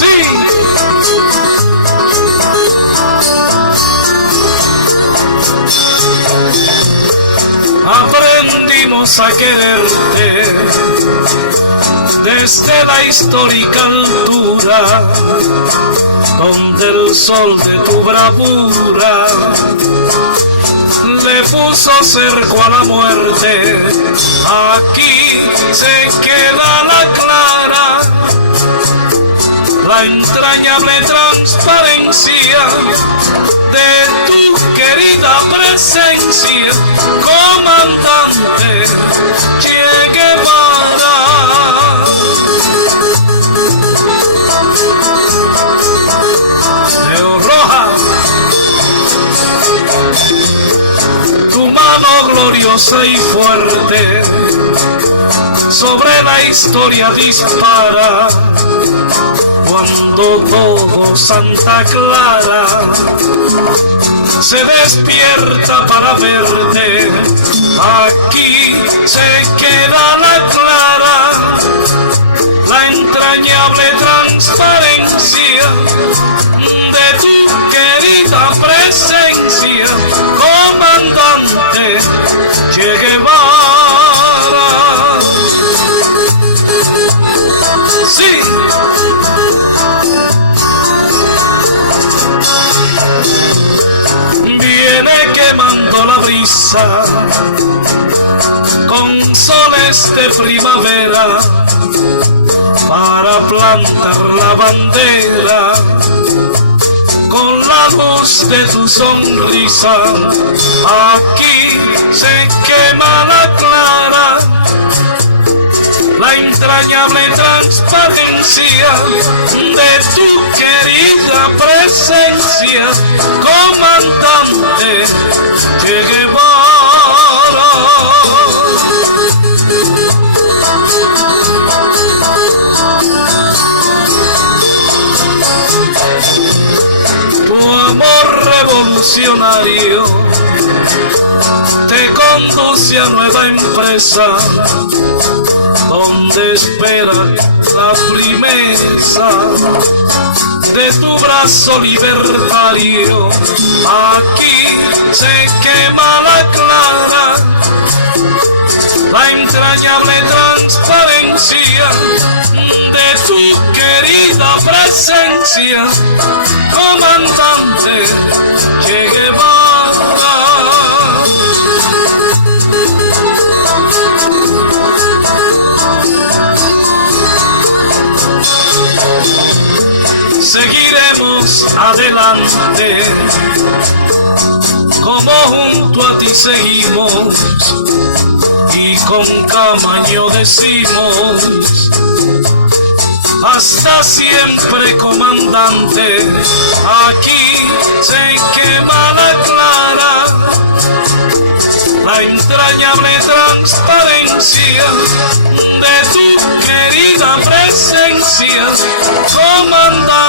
Sí. Aprendimos a quererte desde la histórica altura, donde el sol de tu bravura le puso cerco a la muerte. Aquí se queda la clara, la entrañable transparencia de tu querida presencia, comandante Che Guevara. Leo Roja, tu mano gloriosa y fuerte sobre la historia dispara, cuando todo Santa Clara se despierta para verte. Aquí se queda la clara, la entrañable transparencia de tu querida presencia, comandante Che Guevara. Sí. Viene quemando la brisa con soles de primavera para plantar la bandera con la luz de tu sonrisa. Aquí se quema la clara, la entrañable transparencia de tu querida presencia, comandante Che Guevara. Tu amor revolucionario te conduce a nueva empresa, donde espera la primeza de tu brazo libertario. Aquí se quema la clara, la entrañable transparencia de tu querida presencia, comandante Che Guevara. Seguiremos adelante, como junto a ti seguimos, y con Camaño decimos, hasta siempre, comandante. Aquí se quema la clara, la entrañable transparencia de tu querida presencia, comandante